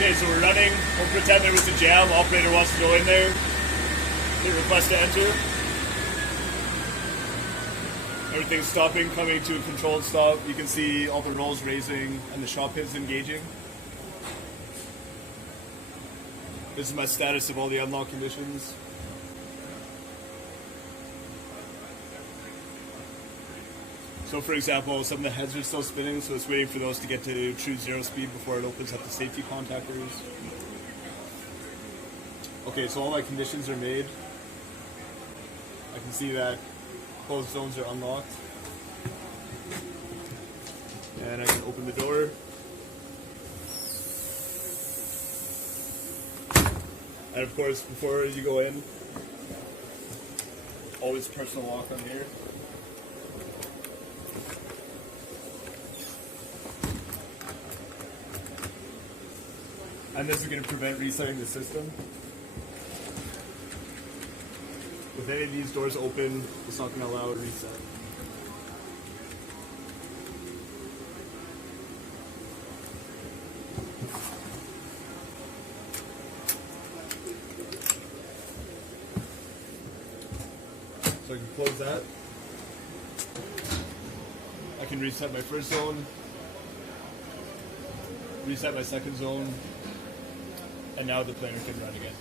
Okay, so we're running. We'll pretend there was a jam. Operator wants to go in there. Hit request to enter. Everything's stopping, coming to a controlled stop. You can see all the rolls raising and the shop hits engaging. This is my status of all the unlock conditions. So for example, some of the heads are still spinning, so it's waiting for those to get to true zero speed before it opens up the safety contactors. Okay, so all my conditions are made. I can see that both zones are unlocked. And I can open the door. And of course, before you go in, always personal lock on here. And this is going to prevent resetting the system. With any of these doors open, it's not going to allow a reset. So I can close that. I can reset my first zone, reset my second zone, and now the planer can run again.